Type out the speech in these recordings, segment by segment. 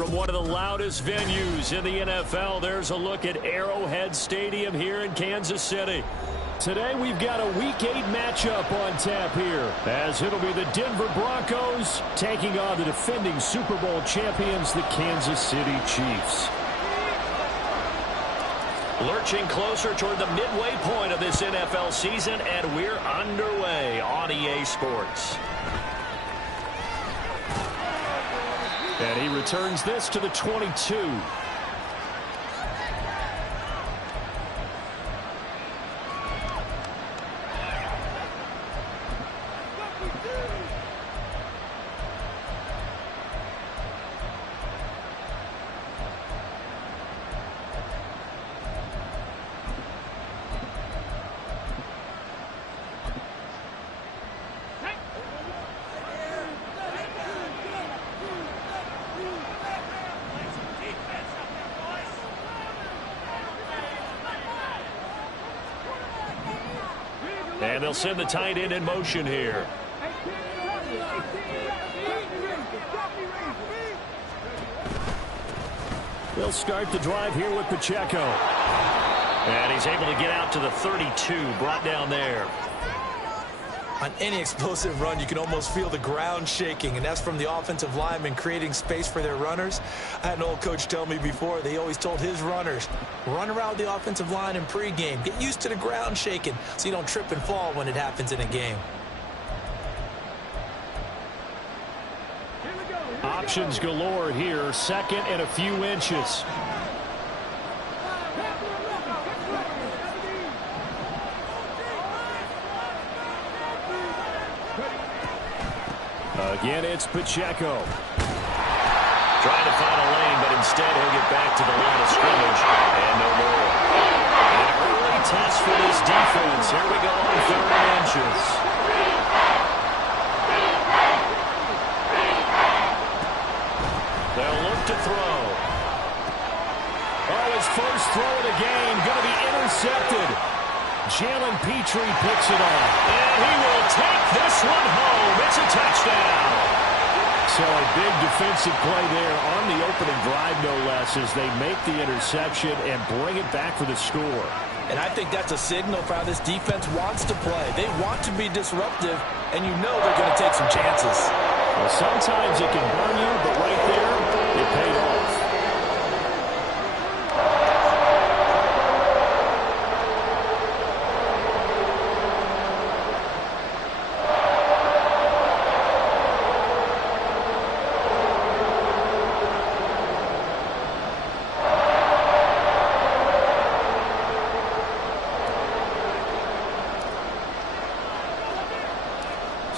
From one of the loudest venues in the NFL, there's a look at Arrowhead Stadium here in Kansas City. Today we've got a Week 8 matchup on tap here, as it'll be the Denver Broncos taking on the defending Super Bowl champions, the Kansas City Chiefs. Lurching closer toward the midway point of this NFL season, and we're underway on EA Sports. And he returns this to the 22. And they'll send the tight end in motion here. They'll start the drive here with Pacheco. And he's able to get out to the 32, brought down there. On any explosive run, you can almost feel the ground shaking, and that's from the offensive linemen creating space for their runners. I had an old coach tell me before, they always told his runners, run around the offensive line in pregame. Get used to the ground shaking so you don't trip and fall when it happens in a game. Options galore here, second and a few inches. Again, it's Pacheco. Trying to find a lane, but instead he'll get back to the line of scrimmage and no more. An early test for this defense. Here we go on 3rd and inches. They'll look to throw. Oh, his first throw of the game going to be intercepted. Jalen Petrie picks it off. And he will take this one home. It's a touchdown. So a big defensive play there on the opening drive, no less, as they make the interception and bring it back for the score. And I think that's a signal for how this defense wants to play. They want to be disruptive, and you know they're going to take some chances. Well, sometimes it can burn you, but right there, it paid off.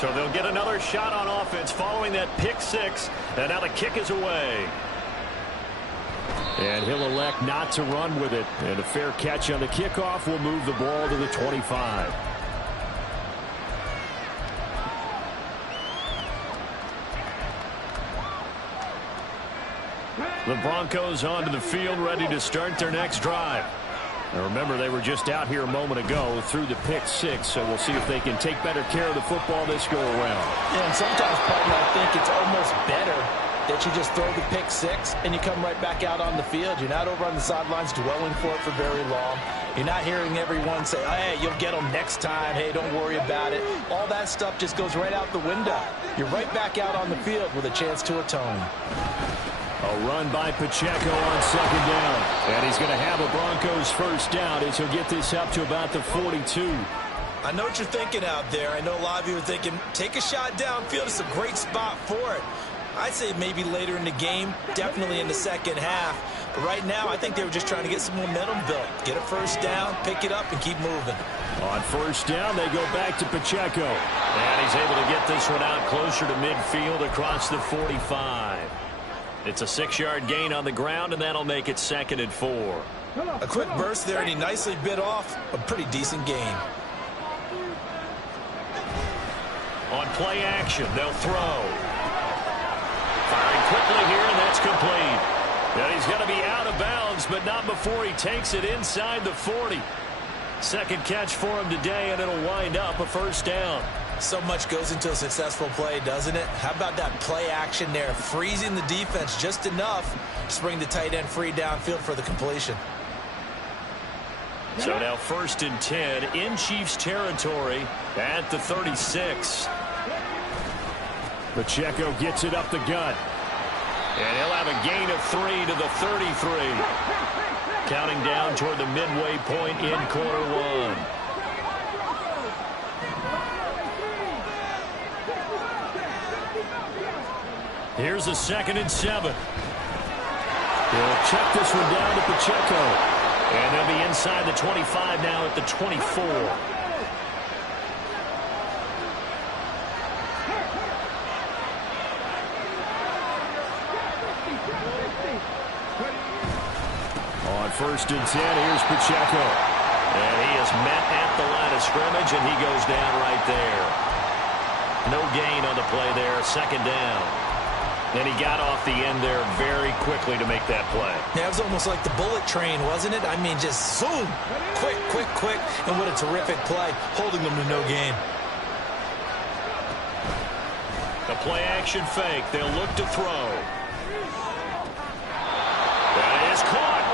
So they'll get another shot on offense following that pick six. And now the kick is away. And he'll elect not to run with it. And a fair catch on the kickoff will move the ball to the 25. The Broncos onto the field, ready to start their next drive. Now remember, they were just out here a moment ago through the pick six, so we'll see if they can take better care of the football this go around. Yeah, and sometimes, partner, I think it's almost better that you just throw the pick six and you come right back out on the field. You're not over on the sidelines dwelling for it for very long. You're not hearing everyone say, hey, you'll get them next time. Hey, don't worry about it. All that stuff just goes right out the window. You're right back out on the field with a chance to atone. A run by Pacheco on second down. And he's going to have a Broncos first down as he'll get this up to about the 42. I know what you're thinking out there. I know a lot of you are thinking, take a shot downfield. It's a great spot for it. I'd say maybe later in the game, definitely in the second half. But right now, I think they were just trying to get some momentum built. Get a first down, pick it up, and keep moving. On first down, they go back to Pacheco. And he's able to get this one out closer to midfield across the 45. It's a 6-yard gain on the ground, and that'll make it 2nd and 4. A quick burst there, and he nicely bit off a pretty decent gain. On play action, they'll throw. Firing quickly here, and that's complete. And he's going to be out of bounds, but not before he takes it inside the 40. Second catch for him today, and it'll wind up a first down. So much goes into a successful play, doesn't it? How about that play action there, freezing the defense just enough to bring the tight end free downfield for the completion. So now 1st and 10 in Chiefs territory at the 36. Pacheco gets it up the gut. And he'll have a gain of 3 to the 33. Counting down toward the midway point in quarter one. Here's a 2nd and 7. He'll check this one down to Pacheco. And they'll be inside the 25 now at the 24. On 1st and 10, here's Pacheco. And he is met at the line of scrimmage, and he goes down right there. No gain on the play there, 2nd down. And he got off the end there very quickly to make that play. Yeah, it was almost like the bullet train, wasn't it? I mean, just zoom. Quick, quick, quick. And what a terrific play, holding them to no gain. The play action fake. They'll look to throw. That is caught.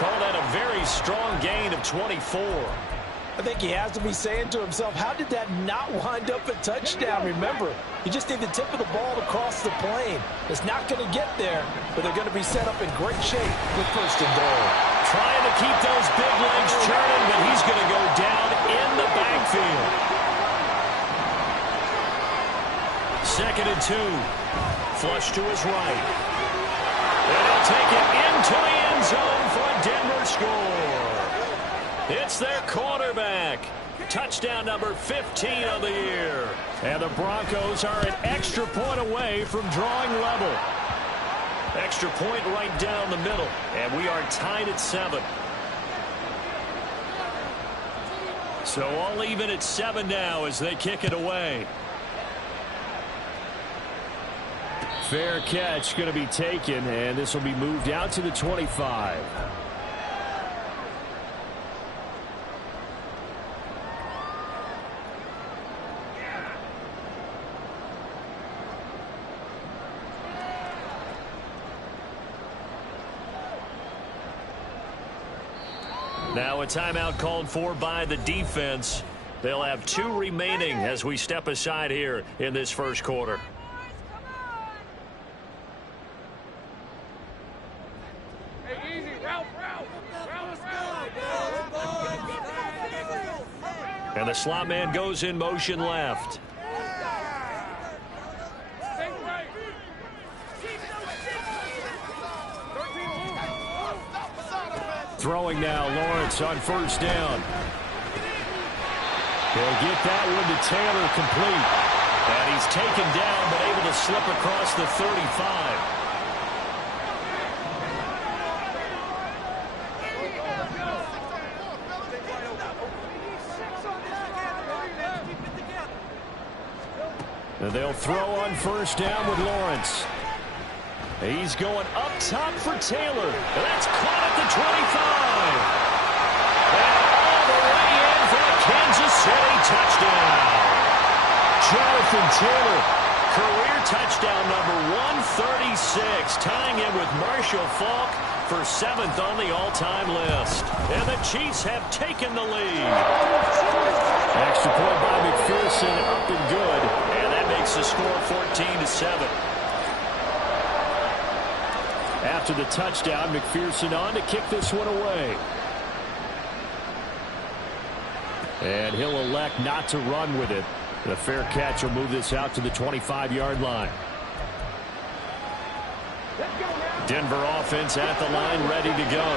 Call that a very strong gain of 24. I think he has to be saying to himself, how did that not wind up a touchdown? Remember, you just need the tip of the ball to cross the plane. It's not going to get there, but they're going to be set up in great shape with 1st and goal. Trying to keep those big legs churning, but he's going to go down in the backfield. 2nd and 2. Flush to his right. And he'll take it into the end zone for a Denver score. It's their quarterback. Touchdown number 15 of the year. And the Broncos are an extra point away from drawing level. Extra point right down the middle. And we are tied at 7. So all even at 7 now as they kick it away. Fair catch going to be taken, and this will be moved out to the 25. Now a timeout called for by the defense. They'll have 2 remaining as we step aside here in this first quarter. And the slot man goes in motion left. Throwing now, Lawrence on 1st down. He'll get that one to Taylor complete. And he's taken down but able to slip across the 35. And they'll throw on 1st down with Lawrence. He's going up top for Taylor. And that's caught at the 25. And all the way in for a Kansas City touchdown. Jonathan Taylor, career touchdown number 136, tying in with Marshall Faulk for 7th on the all-time list. And the Chiefs have taken the lead. Extra point by McPherson, up and good. And that makes the score 14-7. After the touchdown, McPherson on to kick this one away. And he'll elect not to run with it. The fair catch will move this out to the 25-yard line. Denver offense at the line, ready to go.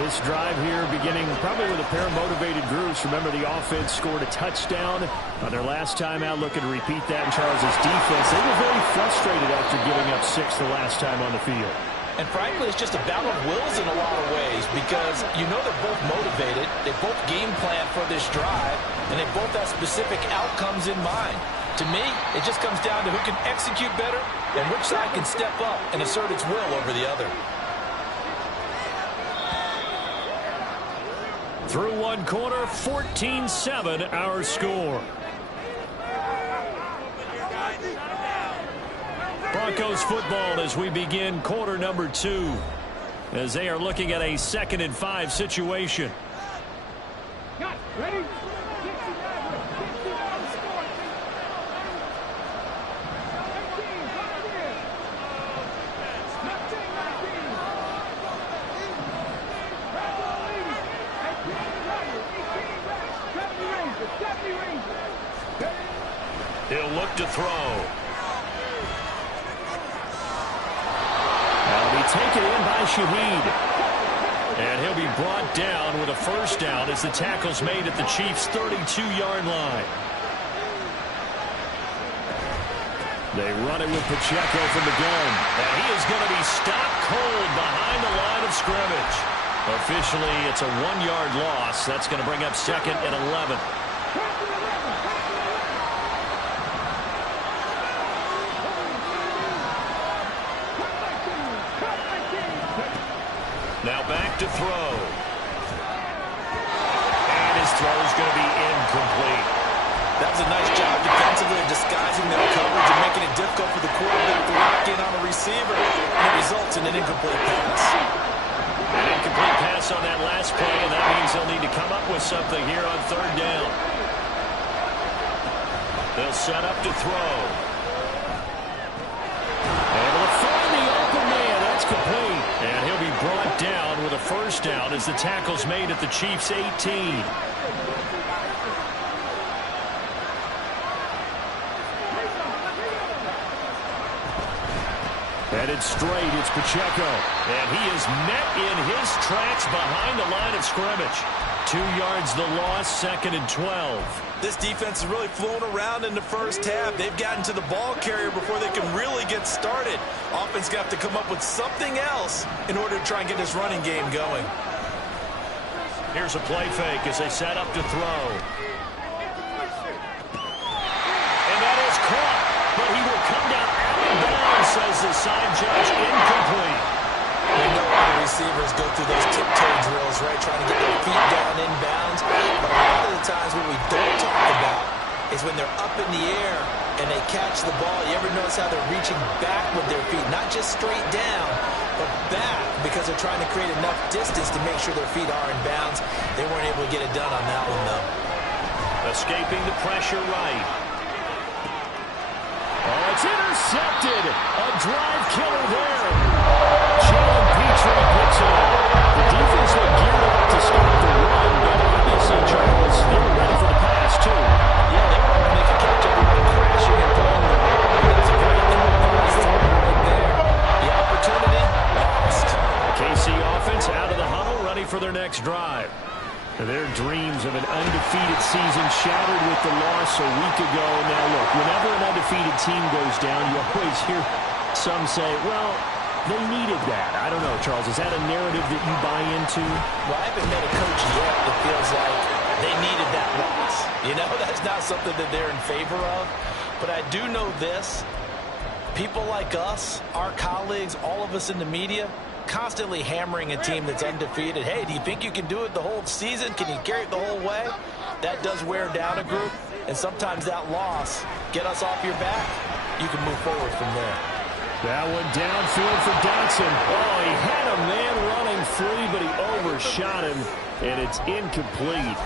This drive here beginning probably with a pair of motivated groups. Remember, the offense scored a touchdown on their last time out. Looking to repeat that in Charles' defense. They were very frustrated after giving up 6 the last time on the field. And frankly, it's just a battle of wills in a lot of ways because you know they're both motivated. They both game plan for this drive, and they both have specific outcomes in mind. To me, it just comes down to who can execute better and which side can step up and assert its will over the other. Through one quarter, 14-7 our score. Broncos football as we begin quarter number 2, as they are looking at a 2nd and 5 situation. Ready? He'll look to throw. That'll be taken in by Shaheed. And he'll be brought down with a first down as the tackle's made at the Chiefs' 32-yard line. They run it with Pacheco from the gun. And he is going to be stopped cold behind the line of scrimmage. Officially, it's a 1-yard loss. That's going to bring up 2nd and 11. Now back to throw. And his throw is going to be incomplete. That was a nice job defensively of disguising their coverage and making it difficult for the quarterback to lock in on a receiver. And it results in an incomplete pass. An incomplete pass on that last play, and that means they'll need to come up with something here on 3rd down. They'll set up to throw. Able to find the open man. That's complete. And he'll be brought down with a first down as the tackle's made at the Chiefs' 18. Headed straight, it's Pacheco. And he is met in his tracks behind the line of scrimmage. 2 yards the loss, 2nd and 12. This defense is really flown around in the first half. They've gotten to the ball carrier before they can really get started. Offense got to come up with something else in order to try and get this running game going. Here's a play fake as they set up to throw. And that is caught, but he will come down out of bounds, says the side judge. Incomplete. We know all the receivers go through those tiptoe drills, right, trying to get their feet down inbounds. But a lot of the times what we don't talk about is when they're up in the air and they catch the ball. You ever notice how they're reaching back with their feet, not just straight down, but back, because they're trying to create enough distance to make sure their feet are in bounds. They weren't able to get it done on that one, though. Escaping the pressure right. Oh, it's intercepted. A drive killer there. Jalen Pitre picks it up. The defense looked geared up to stop the run, but obviously, Charles, they were ready for the pass, too. Yeah, they were hoping they could catch everyone crashing and throwing the ball. That's a great ill-advised throw right there. The opportunity lost. KC offense out of the huddle, ready for their next drive. Their dreams of an undefeated season shattered with the loss a week ago. Now, look, whenever an undefeated team goes down, you always hear some say, well, they needed that. I don't know, Charles. Is that a narrative that you buy into? Well, I haven't met a coach yet that feels like they needed that loss. You know, that's not something that they're in favor of. But I do know this. People like us, our colleagues, all of us in the media, constantly hammering a team that's undefeated. Hey, do you think you can do it the whole season? Can you carry it the whole way? That does wear down a group. And sometimes that loss, get us off your back, you can move forward from there. That one downfield for Dotson. Oh, he had a man running free, but he overshot him, and it's incomplete.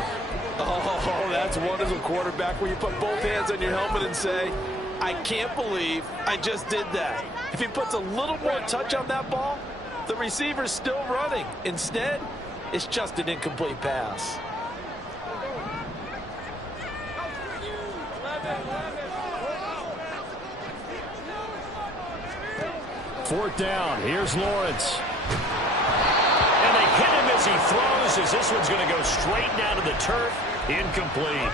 Oh, that's one as a quarterback where you put both hands on your helmet and say, I can't believe I just did that. If he puts a little more touch on that ball, the receiver's still running. Instead, it's just an incomplete pass. Fourth down. Here's Lawrence. And they hit him as he throws, as this one's going to go straight down to the turf. Incomplete.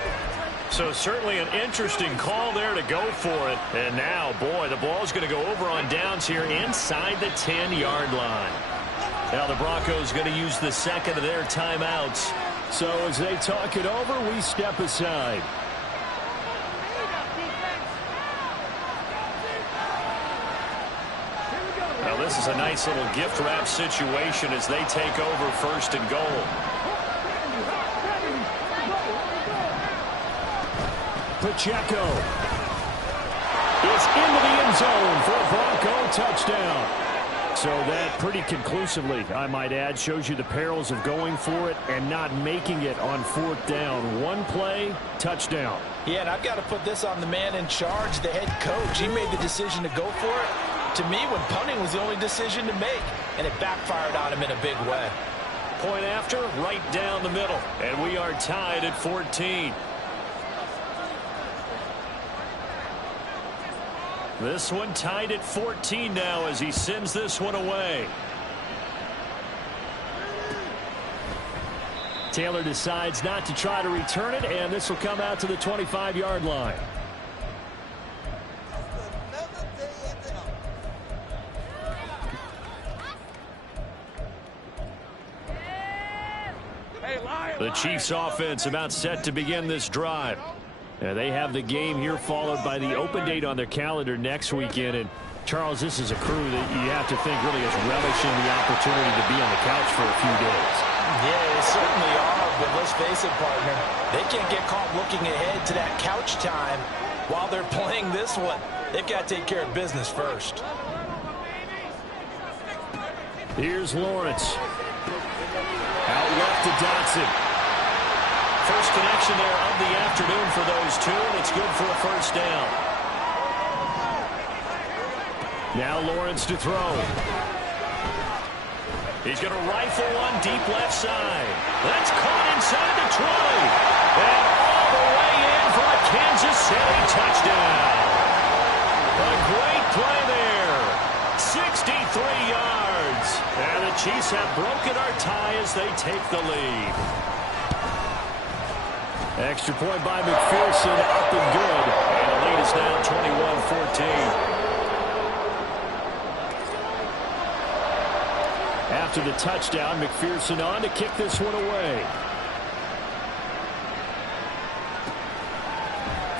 So certainly an interesting call there to go for it. And now, boy, the ball's going to go over on downs here inside the 10-yard line. Now the Broncos going to use the second of their timeouts. So as they talk it over, we step aside. Now this is a nice little gift wrap situation as they take over first and goal. Pacheco is is into the end zone for a Bronco touchdown. So that pretty conclusively, I might add, shows you the perils of going for it and not making it on fourth down. One play, touchdown. Yeah, and I've got to put this on the man in charge, the head coach. He made the decision to go for it. To me, when punting was the only decision to make, and it backfired on him in a big way. Point after, right down the middle. And we are tied at 14. This one tied at 14 now as he sends this one away. Taylor decides not to try to return it, and this will come out to the 25-yard line. The Chiefs offense about set to begin this drive. They have the game here followed by the open date on their calendar next weekend. And Charles, this is a crew that you have to think really is relishing the opportunity to be on the couch for a few days. Yeah, they certainly are, but let's face it, partner. They can't get caught looking ahead to that couch time while they're playing this one. They've got to take care of business first. Here's Lawrence. Out left to Dotson. First connection there of the afternoon for those two, and it's good for a first down. Now Lawrence to throw. He's going to rifle one deep left side. That's caught inside the 20. And all the way in for a Kansas City touchdown. A great play there. 63 yards. And the Chiefs have broken our tie as they take the lead. Extra point by McPherson, up and good. And the lead is now 21-14. After the touchdown, McPherson on to kick this one away.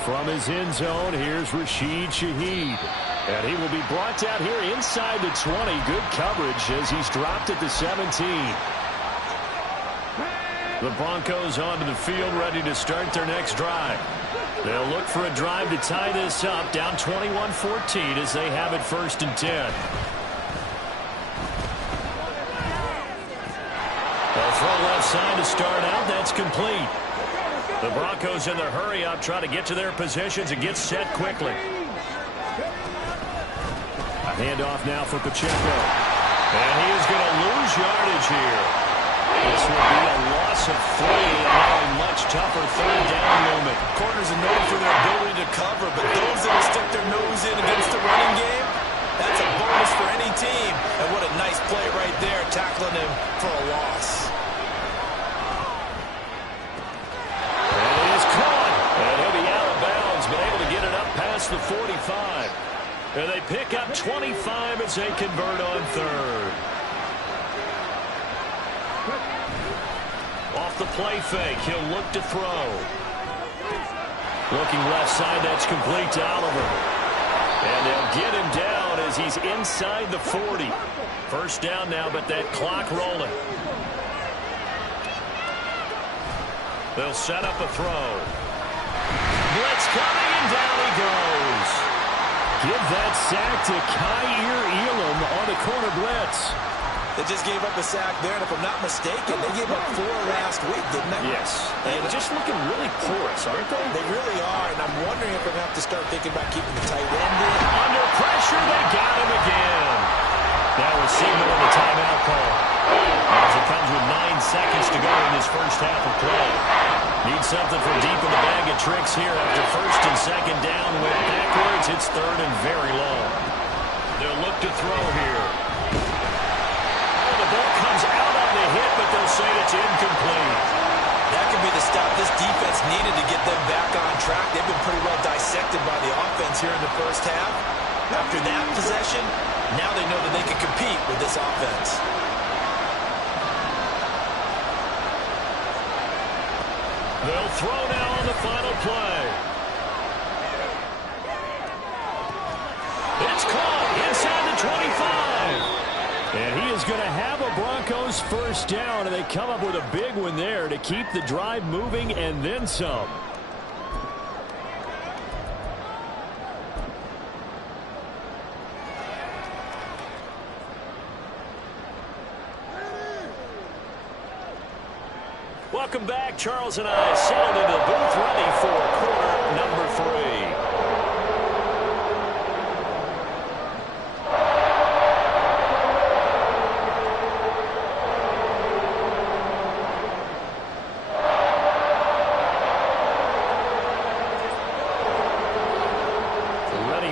From his end zone, here's Rashid Shaheed. And he will be brought down here inside the 20. Good coverage as he's dropped at the 17. The Broncos onto the field, ready to start their next drive. They'll look for a drive to tie this up, down 21-14 as they have it 1st and 10. They'll throw left side to start out. That's complete. The Broncos in their hurry up, try to get to their positions and get set quickly. A handoff now for Pacheco. And he is going to lose yardage here. This will be a loss of 3 and now a much tougher third down movement. Corners are known for their ability to cover, but those that will stick their nose in against the running game, that's a bonus for any team. And what a nice play right there, tackling him for a loss. And it is caught. And he'll be out of bounds, but able to get it up past the 45. And they pick up 25 as they convert on third. Off the play fake, he'll look to throw. Looking left side, that's complete to Oliver. And they'll get him down as he's inside the 40. First down now, but that clock rolling. They'll set up a throw. Blitz coming, and down he goes. Give that sack to Kaiir Elam on the corner blitz. They just gave up a sack there, and if I'm not mistaken, they gave up 4 last week, didn't they? Yes. And just looking really porous, aren't they? They really are, and I'm wondering if they're going to have to start thinking about keeping the tight end in. Under pressure, they got him again. Now we're seeing the timeout call. As it comes with 9 seconds to go in this first half of play. Need something from deep in the bag of tricks here after 1st and 2nd down. Went backwards, it's 3rd and very long. They'll look to throw here. Ball comes out on the hit, but they'll say it's incomplete. That could be the stop this defense needed to get them back on track. They've been pretty well dissected by the offense here in the first half. After that possession, now they know that they can compete with this offense. They'll throw now on the final play. It's caught inside the 25. And he is going to have a Broncos first down, and they come up with a big one there to keep the drive moving and then some. Welcome back. Charles and I settled into the booth ready for quarter number 3.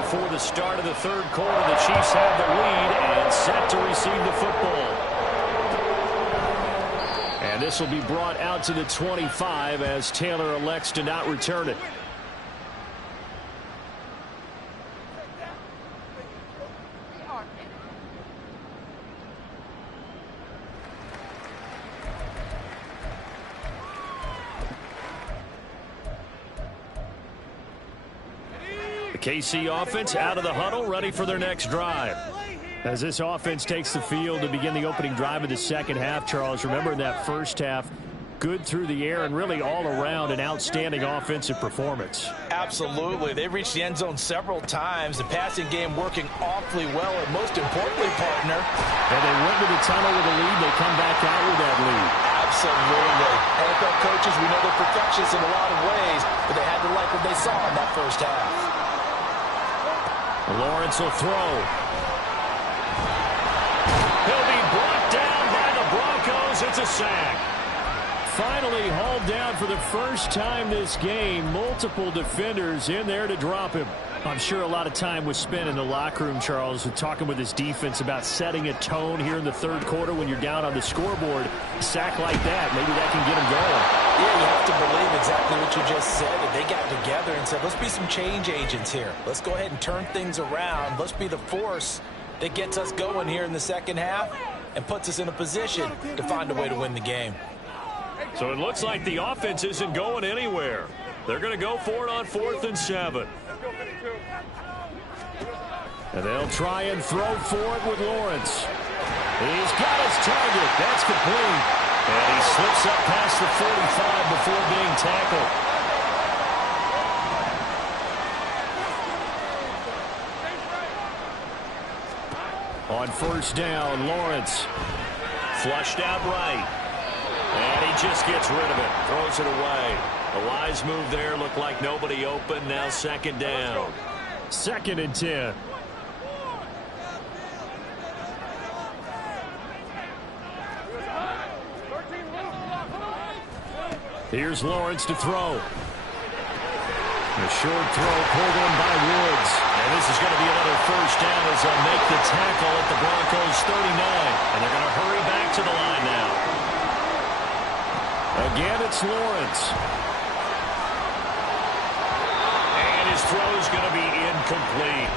For the start of the third quarter, the Chiefs have the lead and set to receive the football. And this will be brought out to the 25 as Taylor elects to not return it. KC offense out of the huddle, ready for their next drive. As this offense takes the field to begin the opening drive of the second half, Charles, remember in that first half, good through the air and really all around an outstanding offensive performance. Absolutely. They've reached the end zone several times. The passing game working awfully well, and most importantly, partner. And they went to the tunnel with a lead. They come back out with that lead. Absolutely. NFL coaches, we know they're perfectionists in a lot of ways, but they had to like what they saw in that first half. Lawrence will throw. He'll be brought down by the Broncos. It's a sack. Finally hauled down for the first time this game. Multiple defenders in there to drop him. I'm sure a lot of time was spent in the locker room, Charles, with talking with his defense about setting a tone here in the third quarter when you're down on the scoreboard. A sack like that, maybe that can get him going. Yeah, you have to believe exactly what you just said. That they got together and said, let's be some change agents here. Let's go ahead and turn things around. Let's be the force that gets us going here in the second half and puts us in a position to find a way to win the game. So it looks like the offense isn't going anywhere. They're going to go for it on 4th and 7. And they'll try and throw for it with Lawrence. He's got his target. That's complete. And he slips up past the 45 before being tackled. On first down, Lawrence flushed out right. And he just gets rid of it. Throws it away. A wise move there. Looked like nobody open. Now second down. 2nd and 10. Here's Lawrence to throw. A short throw pulled in by Woods. And this is going to be another first down as they'll make the tackle at the Broncos 39. And they're going to hurry back to the line now. Again, it's Lawrence. And his throw is going to be incomplete.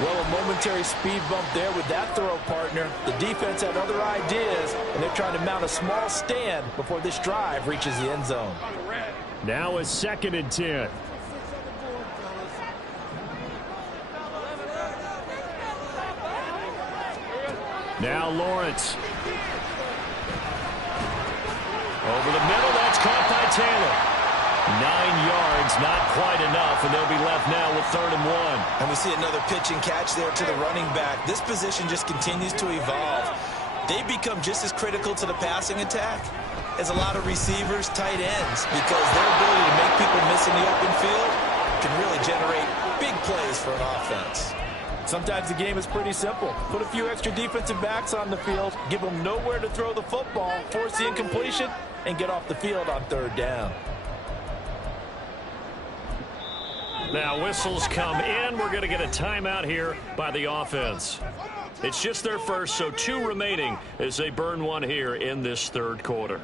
Well, a momentary speed bump there with that throw, partner. The defense had other ideas, and they're trying to mount a small stand before this drive reaches the end zone. Now a 2nd and 10. Now Lawrence. Over the middle, that's caught by Taylor. 9 yards, not quite enough, and they'll be left now with 3rd and 1. And we see another pitch and catch there to the running back. This position just continues to evolve. They become just as critical to the passing attack as a lot of receivers, tight ends, because their ability to make people miss in the open field can really generate big plays for an offense. Sometimes the game is pretty simple. Put a few extra defensive backs on the field, give them nowhere to throw the football, force the incompletion, and get off the field on 3rd down. Now whistles come in. We're going to get a timeout here by the offense. It's just their first, so 2 remaining as they burn one here in this third quarter.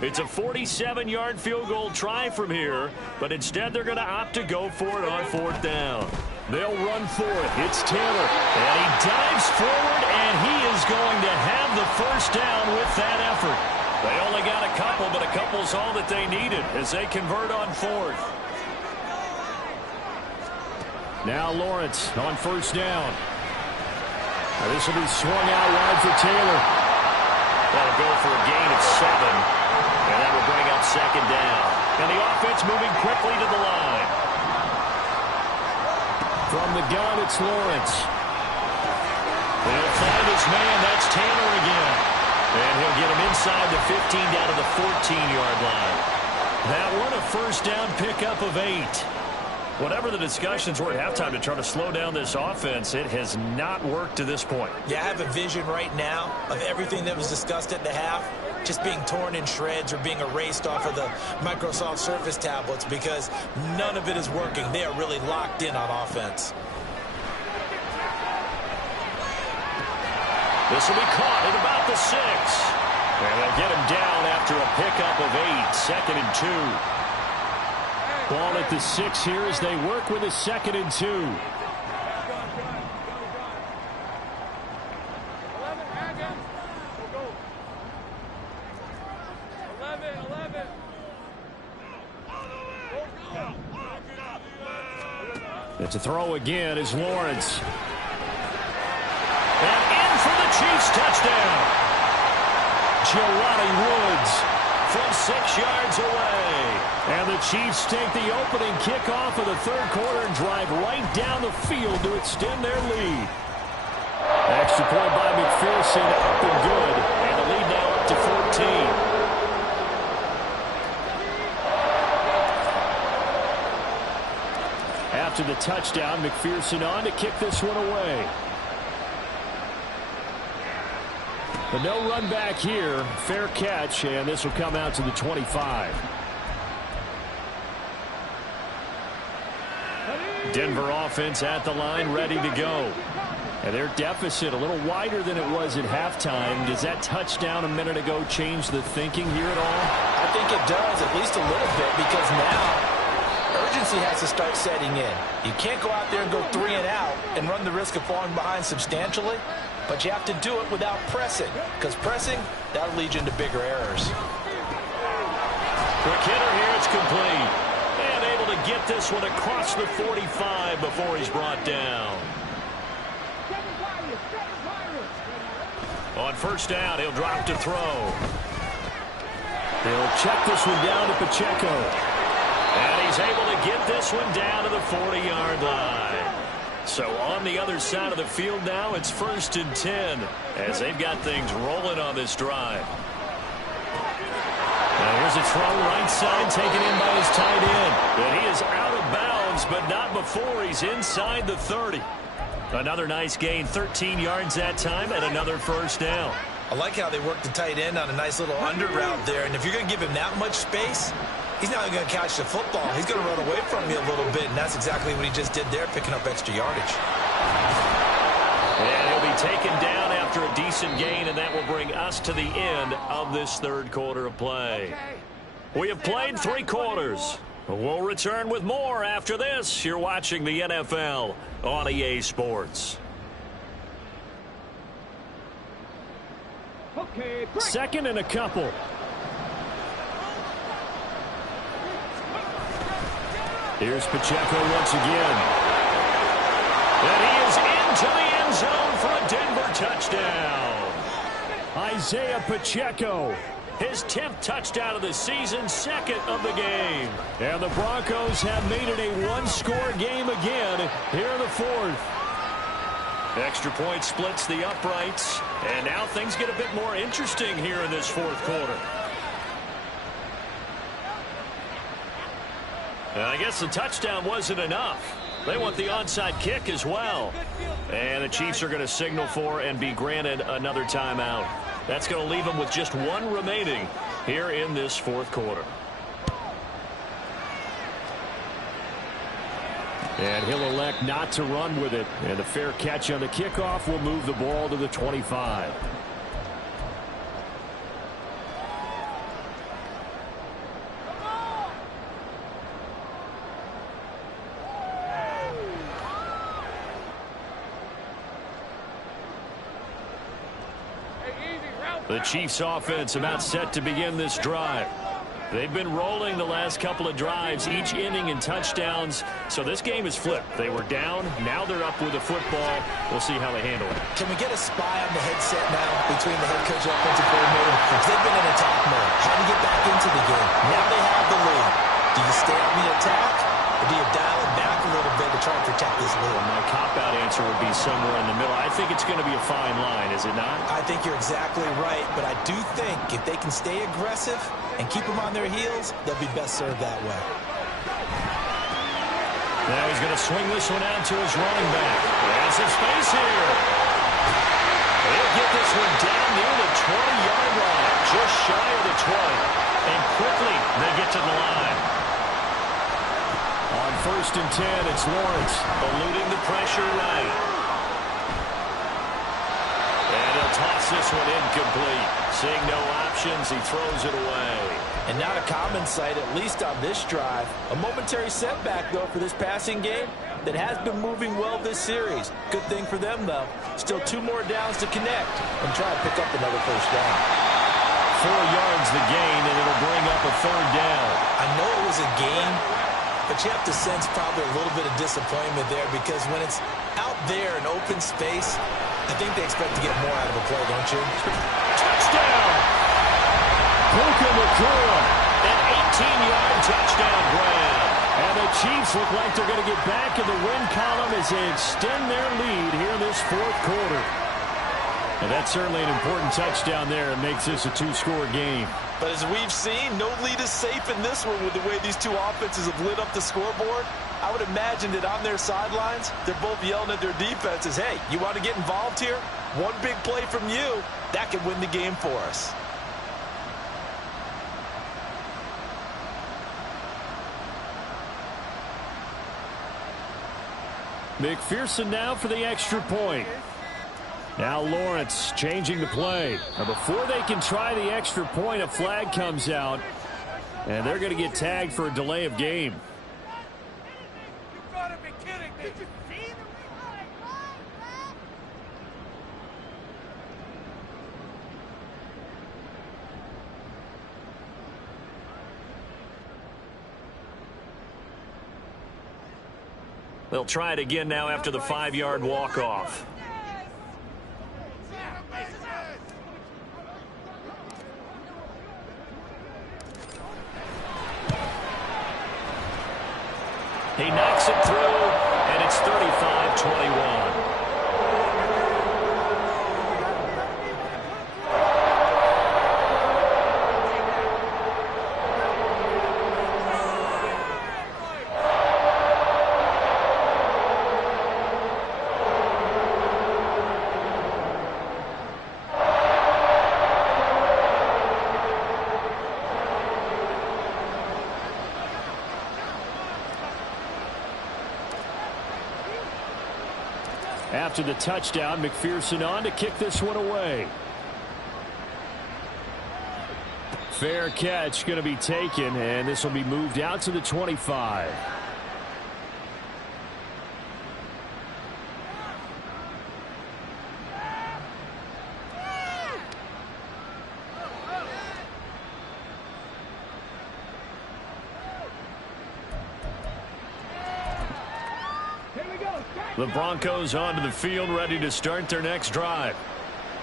It's a 47-yard field goal try from here, but instead they're going to opt to go for it on 4th down. They'll run for it. It's Taylor, and he dives forward, and he is going to have the first down with that effort. They only got a couple, but a couple's all that they needed as they convert on 4th. Now Lawrence on first down. Now this will be swung out wide for Taylor. That'll go for a gain of 7. And that will bring up 2nd down. And the offense moving quickly to the line. From the gun, it's Lawrence. He'll find his man. That's Taylor again. And he'll get him inside the 15 down to the 14-yard line. That one a first down pickup of 8. Whatever the discussions were at halftime to try to slow down this offense, it has not worked to this point. Yeah, I have a vision right now of everything that was discussed at the half just being torn in shreds or being erased off of the Microsoft Surface tablets because none of it is working. They are really locked in on offense. This will be caught at about the 6. And they'll get him down after a pickup of 8, 2nd and 2. Ball at the 6 here as they work with a 2nd and 2. It's a throw again is Lawrence. And in for the Chiefs touchdown. Jelani Woods from 6 yards away. And the Chiefs take the opening kickoff of the third quarter and drive right down the field to extend their lead. Extra point by McPherson, up and good. And the lead now up to 14. After the touchdown, McPherson on to kick this one away. But no run back here. Fair catch, and this will come out to the 25. Denver offense at the line, ready to go. And their deficit a little wider than it was at halftime. Does that touchdown a minute ago change the thinking here at all? I think it does, at least a little bit, because now urgency has to start setting in. You can't go out there and go 3 and out and run the risk of falling behind substantially, but you have to do it without pressing, because pressing, that'll lead you into bigger errors. Quick hitter here, it's complete. And able to get this one across the 45 before he's brought down. On first down, he'll drop to throw. He'll check this one down to Pacheco. And he's able to get this one down to the 40-yard line. So on the other side of the field now, it's 1st and 10 as they've got things rolling on this drive. Now here's a throw right side taken in by his tight end. And he is out of bounds, but not before he's inside the 30. Another nice gain, 13 yards that time, and another first down. I like how they work the tight end on a nice little under route there. And if you're going to give him that much space, he's not going to catch the football. He's going to run away from you a little bit, and that's exactly what he just did there, picking up extra yardage. And he'll be taken down after a decent gain, and that will bring us to the end of this third quarter of play. We have played 3 quarters. We'll return with more after this. You're watching the NFL on EA Sports. Okay, 2nd and a couple. Here's Pacheco once again. And he is into the end zone for a Denver touchdown. Isaiah Pacheco, his 10th touchdown of the season, 2nd of the game. And the Broncos have made it a one-score game again here in the 4th. Extra point splits the uprights, and now things get a bit more interesting here in this 4th quarter. And I guess the touchdown wasn't enough. They want the onside kick as well. And the Chiefs are going to signal for and be granted another timeout. That's going to leave them with just 1 remaining here in this 4th quarter. And he'll elect not to run with it. And the fair catch on the kickoff will move the ball to the 25. The Chiefs offense about set to begin this drive. They've been rolling the last couple of drives, each inning in touchdowns. So this game is flipped. They were down. Now they're up with the football. We'll see how they handle it. Can we get a spy on the headset now between the head coach and offensive coordinator? Because they've been in attack mode. How to get back into the game. Now they have the lead. Do you stay on the attack, Or do you dial it back a little bit to try and protect this lead? Well, my cop-out answer would be somewhere in the middle. I think it's going to be a fine line, is it not? I think you're exactly right, but I do think if they can stay aggressive and keep them on their heels, they'll be best served that way. Now he's going to swing this one out to his running back. Has some space here. He'll get this one down near the 20-yard line, just shy of the 20. And quickly, they get to the line. On 1st and 10, it's Lawrence eluding the pressure right. And he'll toss this one incomplete. Seeing no options, he throws it away. And not a common sight, at least on this drive. A momentary setback, though, for this passing game that has been moving well this series. Good thing for them, though. Still 2 more downs to connect and try to pick up another first down. 4 yards the gain, and it'll bring up a 3rd down. I know it was a gain, but you have to sense probably a little bit of disappointment there because when it's out there in open space, I think they expect to get more out of a play, don't you? Touchdown! Puka Nacua, an 18-yard touchdown grab. And the Chiefs look like they're going to get back in the win column as they extend their lead here in this 4th quarter. And that's certainly an important touchdown there. It makes this a 2-score game. But as we've seen, no lead is safe in this one with the way these two offenses have lit up the scoreboard. I would imagine that on their sidelines, they're both yelling at their defenses, hey, you want to get involved here? One big play from you, that could win the game for us. McPherson now for the extra point. Now Lawrence changing the play. Now before they can try the extra point, a flag comes out, and they're going to get tagged for a delay of game. You gotta be kidding me. Did you see the They'll try it again now after the 5-yard walk-off. He knocks it through, and it's 35-21. After the touchdown, McPherson on to kick this one away. Fair catch going to be taken, and this will be moved out to the 25. The Broncos onto the field, ready to start their next drive.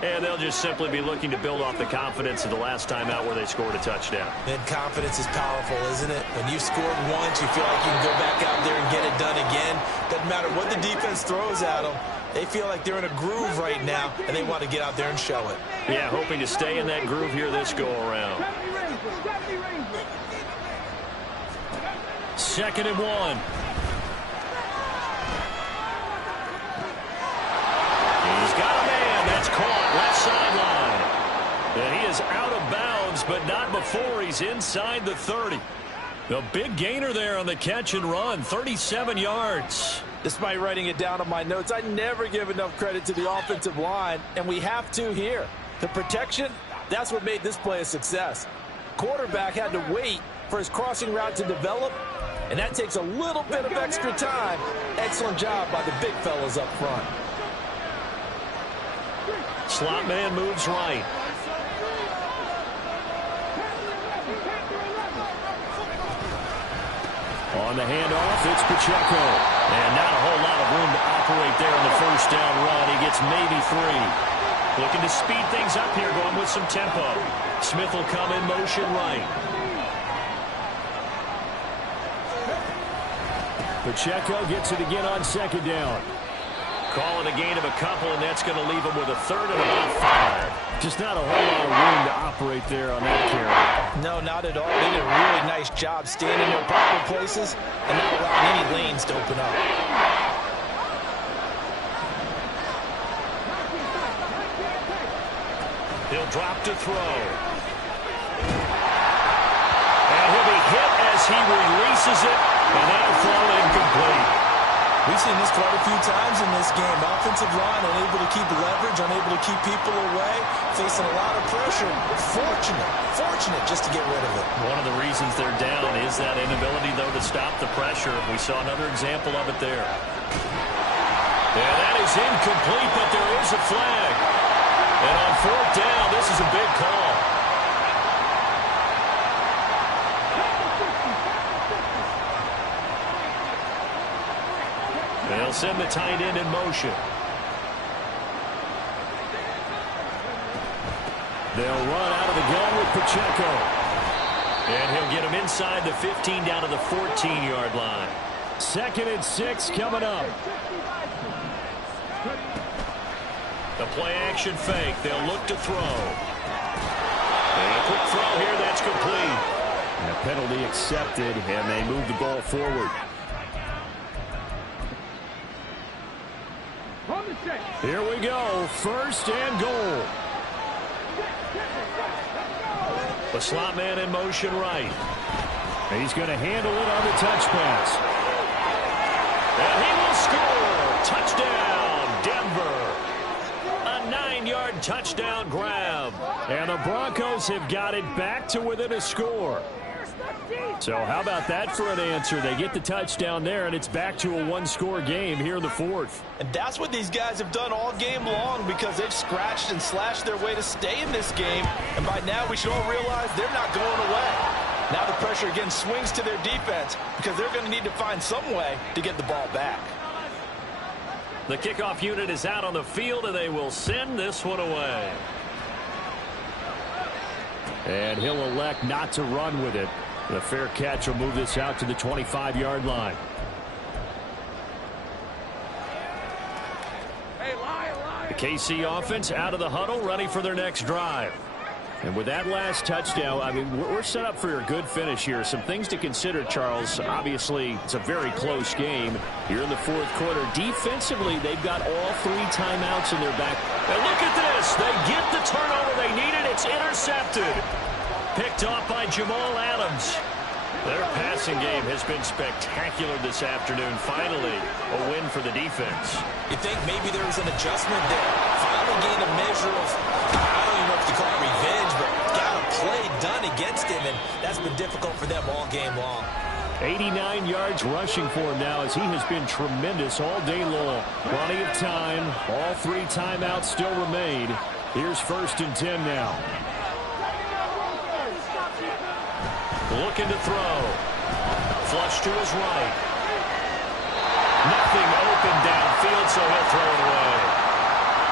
And they'll just simply be looking to build off the confidence of the last time out where they scored a touchdown. And confidence is powerful, isn't it? When you've scored once, you feel like you can go back out there and get it done again. Doesn't matter what the defense throws at them. They feel like they're in a groove right now, and they want to get out there and show it. Yeah, hoping to stay in that groove here this go-around. 2nd and 1. Caught left sideline. And he is out of bounds, but not before he's inside the 30. The big gainer there on the catch and run, 37 yards. Despite writing it down on my notes, I never give enough credit to the offensive line, and we have to here. The protection, that's what made this play a success. Quarterback had to wait for his crossing route to develop, and that takes a little bit of extra time. Excellent job by the big fellas up front. Slot man moves right. On the handoff, it's Pacheco. And not a whole lot of room to operate there on the first down run. He gets maybe 3. Looking to speed things up here, going with some tempo. Smith will come in motion right. Pacheco gets it again on second down. Call it a gain of a couple, and that's going to leave him with a third and about 5. Just not a whole lot of room to operate there on that carry. No, not at all. They did a really nice job standing in their proper places and not allowing any lanes to open up. He'll drop to throw. And he'll be hit as he releases it, and that'll fall incomplete. We've seen this quite a few times in this game. Offensive line unable to keep leverage, unable to keep people away, facing a lot of pressure. Fortunate just to get rid of it. One of the reasons they're down is that inability, though, to stop the pressure. We saw another example of it there. Yeah, that is incomplete, but there is a flag. And on fourth down, this is a big call. They'll send the tight end in motion. They'll run out of the gun with Pacheco. And he'll get him inside the 15 down to the 14-yard line. 2nd and 6 coming up. The play-action fake. They'll look to throw. And a quick throw here. That's complete. And a penalty accepted, and they move the ball forward. Here we go. 1st and goal. The slot man in motion right. He's going to handle it on the touch pass. And he will score. Touchdown, Denver. A 9-yard touchdown grab. And the Broncos have got it back to within a score. So how about that for an answer? They get the touchdown there, and it's back to a one-score game here in the 4th. And that's what these guys have done all game long, because they've scratched and slashed their way to stay in this game. And by now we should all realize they're not going away. Now the pressure again swings to their defense, because they're going to need to find some way to get the ball back. The kickoff unit is out on the field, and they will send this one away. And he'll elect not to run with it. The fair catch will move this out to the 25-yard line. The KC offense out of the huddle, ready for their next drive. And with that last touchdown, I mean, we're set up for a good finish here. Some things to consider, Charles. Obviously, it's a very close game here in the 4th quarter. Defensively, they've got all 3 timeouts in their back. And look at this. They get the turnover they needed. It's intercepted. Picked off by Jamal Adams. Their passing game has been spectacular this afternoon. Finally, a win for the defense. You think maybe there was an adjustment there? Finally gained a measure of, I don't even know if you call it revenge, but got a play done against him, and that's been difficult for them all game long. 89 yards rushing for him now, as he has been tremendous all day long. Plenty of time. All 3 timeouts still remain. Here's 1st and 10 now. Looking to throw. Flush to his right. Nothing open downfield, so he'll throw it away.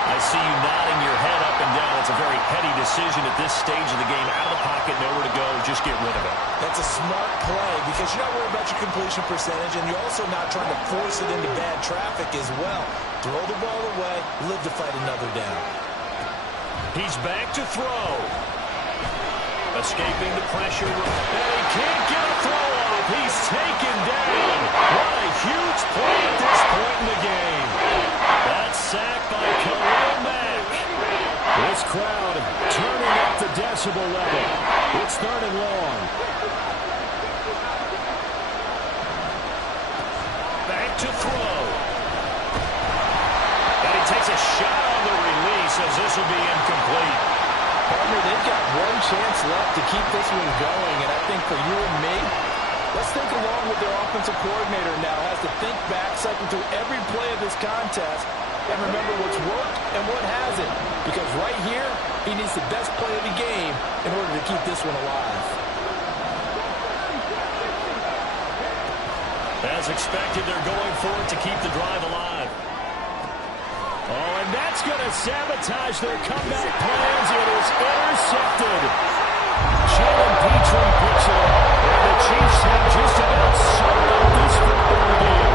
I see you nodding your head up and down. It's a very heady decision at this stage of the game. Out of the pocket, nowhere to go. Just get rid of it. That's a smart play, because you're not worried about your completion percentage, and you're also not trying to force it into bad traffic as well. Throw the ball away, live to fight another down. He's back to throw. Escaping the pressure. And he can't get a throw off. He's taken down. What a huge play at this point in the game. That's sacked by Khalil Mack. This crowd turning up the decibel level. It's 3rd and long. Back to throw. And he takes a shot on the release, as this will be incomplete. Partner, they've got one chance left to keep this one going, and I think for you and me, let's think along with their offensive coordinator now. Has to think back, cycle through every play of this contest, and remember what's worked and what hasn't. Because right here, he needs the best play of the game in order to keep this one alive. As expected, they're going for it to keep the drive alive. Oh, and that's going to sabotage their comeback plans. It is intercepted. Jalen Petrie picks it up. And the Chiefs have just about summed up this football game.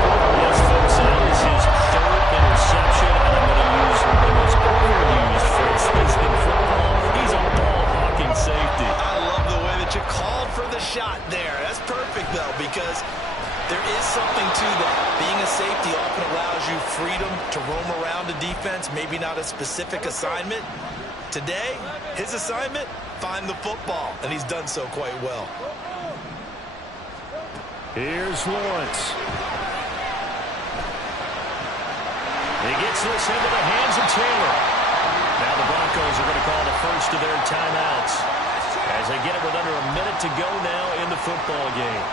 freedom to roam around the defense, maybe not a specific assignment. Today, his assignment, find the football, and he's done so quite well. Here's Lawrence. He gets this into the hands of Taylor. Now the Broncos are going to call the first of their timeouts as they get it with under a minute to go now in the football game.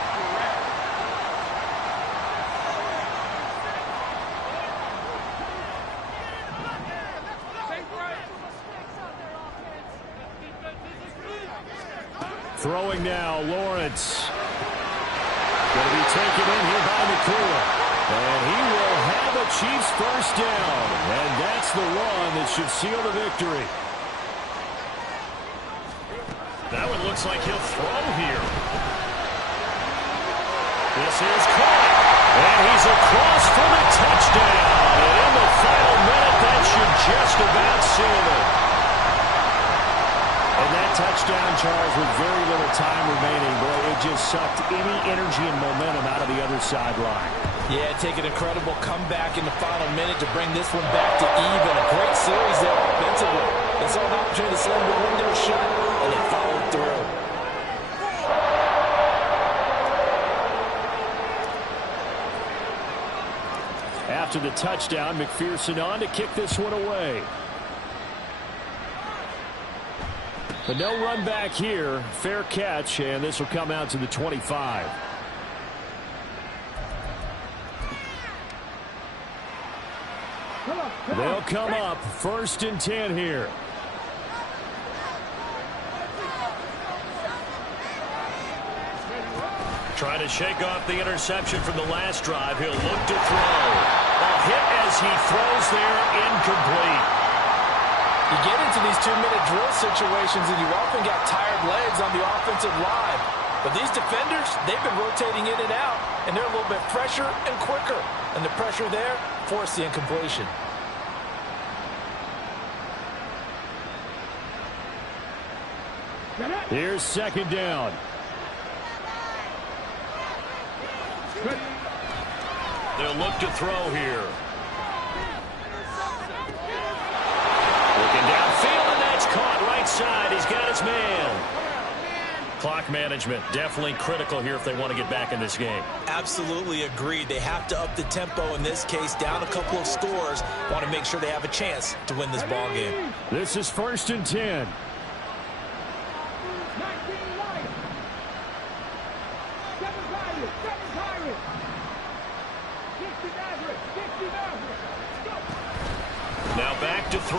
Throwing now, Lawrence. Going to be taken in here by McClure. And he will have a Chiefs first down. And that's the one that should seal the victory. That one looks like he'll throw here. This is caught. And he's across for the touchdown. And in the final minute, that should just about seal it. And that touchdown, Charles, with very little time remaining, boy, it just sucked any energy and momentum out of the other sideline. Yeah, take an incredible comeback in the final minute to bring this one back to even. A great series there offensively. They saw an opportunity to slam the window shut, and they followed through. After the touchdown, McPherson on to kick this one away. But no run back here. Fair catch, and this will come out to the 25. They'll come up 1st and 10 here. Trying to shake off the interception from the last drive. He'll look to throw. A hit as he throws there, incomplete. You get into these 2-minute drill situations and you often got tired legs on the offensive line. But these defenders, they've been rotating in and out, and they're a little bit fresher and quicker. And the pressure there forced the incompletion. Here's 2nd down. They'll look to throw here. Looking downfield, and that's caught right side. He's got his man. Clock management definitely critical here if they want to get back in this game. Absolutely agreed. They have to up the tempo in this case, down a couple of scores. Want to make sure they have a chance to win this ball game. This is 1st and 10. Now back to throw.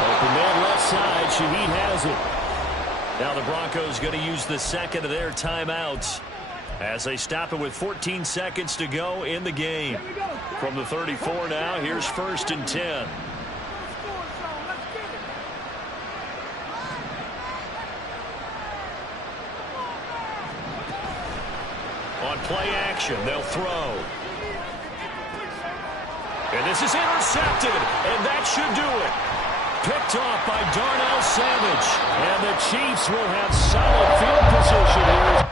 Open man left side. Shaheed has it. Now the Broncos going to use the second of their timeouts as they stop it with 14 seconds to go in the game. From the 34 now, here's 1st and 10. On play action, they'll throw. And this is intercepted, and that should do it. Picked off by Darnell Savage. And the Chiefs will have solid field position here.